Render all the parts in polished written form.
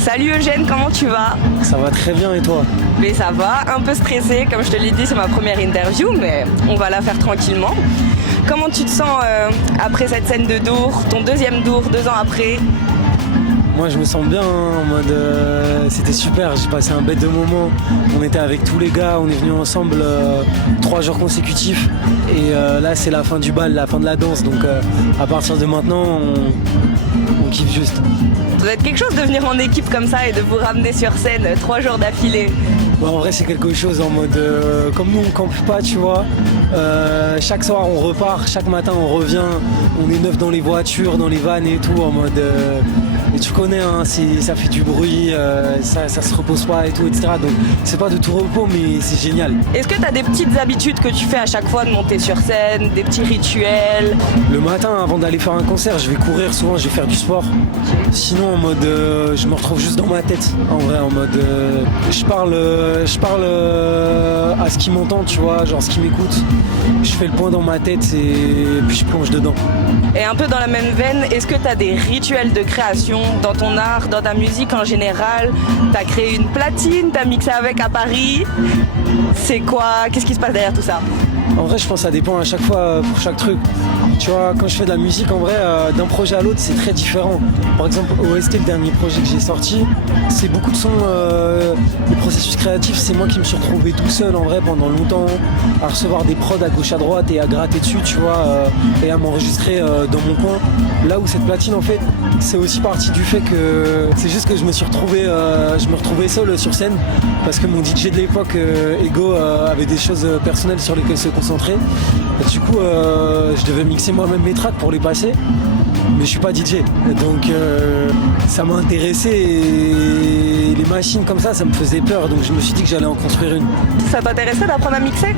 Salut Eugène, comment tu vas? Ça va très bien et toi? Mais ça va, un peu stressé, comme je te l'ai dit, c'est ma première interview, mais on va la faire tranquillement. Comment tu te sens après cette scène de Dour, ton deuxième Dour, 2 ans après? Moi je me sens bien en mode c'était super, j'ai passé un bête de moment. On était avec tous les gars, on est venus ensemble 3 jours consécutifs et là c'est la fin du bal, la fin de la danse, donc à partir de maintenant on kiffe juste. Ça doit être quelque chose de venir en équipe comme ça et de vous ramener sur scène 3 jours d'affilée. Ouais, en vrai c'est quelque chose en mode comme nous on campe pas, tu vois. Chaque soir on repart, chaque matin on revient, on est neuf dans les voitures, dans les vannes et tout, en mode et tu connais hein, ça fait du bruit, ça se repose pas et tout, etc. Donc c'est pas de tout repos mais c'est génial. Est-ce que tu as des petites habitudes que tu fais à chaque fois de monter sur scène, des petits rituels? Le matin avant d'aller faire un concert je vais courir, souvent je vais faire du sport. Sinon en mode je me retrouve juste dans ma tête, en vrai, en mode je parle à ce qui m'entend, tu vois, genre ce qui m'écoute. Je fais le point dans ma tête et puis je plonge dedans. Et un peu dans la même veine, est-ce que tu as des rituels de création dans ton art, dans ta musique en général? Tu as créé une platine, tu as mixé avec à Paris. C'est quoi? Qu'est-ce qui se passe derrière tout ça? En vrai, je pense que ça dépend à chaque fois pour chaque truc. Tu vois, quand je fais de la musique, en vrai, d'un projet à l'autre, c'est très différent. Par exemple, OST, le dernier projet que j'ai sorti, c'est beaucoup de sons. Le processus créatif, c'est moi qui me suis retrouvé tout seul, en vrai, pendant longtemps, à recevoir des prods à gauche, à droite et à gratter dessus, tu vois, et à m'enregistrer dans mon coin. Là où cette platine, en fait, c'est aussi parti du fait que c'est juste que je me retrouvais seul sur scène parce que mon DJ de l'époque, Ego, avait des choses personnelles sur lesquelles se concentrer. Et du coup, je devais mixer moi-même mes tracks pour les passer, mais je suis pas DJ. Donc ça m'a intéressé et les machines comme ça me faisait peur. Donc je me suis dit que j'allais en construire une. Ça t'intéressait d'apprendre à mixer?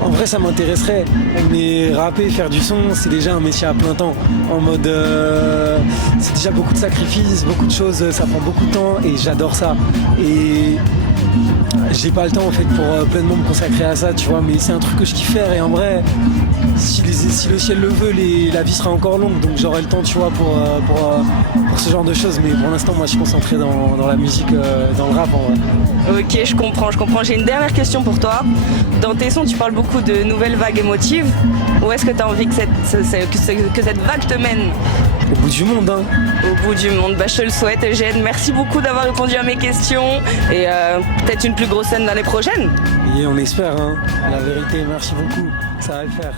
En vrai, ça m'intéresserait, mais rapper, faire du son, c'est déjà un métier à plein temps. En mode, c'est déjà beaucoup de sacrifices, beaucoup de choses, ça prend beaucoup de temps et j'adore ça. Et j'ai pas le temps en fait pour pleinement me consacrer à ça, tu vois, mais c'est un truc que je kiffe faire et en vrai, si le ciel le veut, la vie sera encore longue, donc j'aurai le temps, tu vois, pour ce genre de choses. Mais pour l'instant, moi, je suis concentré dans la musique, dans le rap, en vrai. Ok, je comprends. J'ai une dernière question pour toi. Dans tes sons, tu parles beaucoup de nouvelles vagues émotives. Où est-ce que tu as envie que cette vague te mène? Au bout du monde, hein. Au bout du monde. Bah, je te le souhaite, Eugène. Merci beaucoup d'avoir répondu à mes questions. Et peut-être une plus grosse scène l'année prochaine. Et on espère, hein. La vérité, merci beaucoup. Ça va le faire.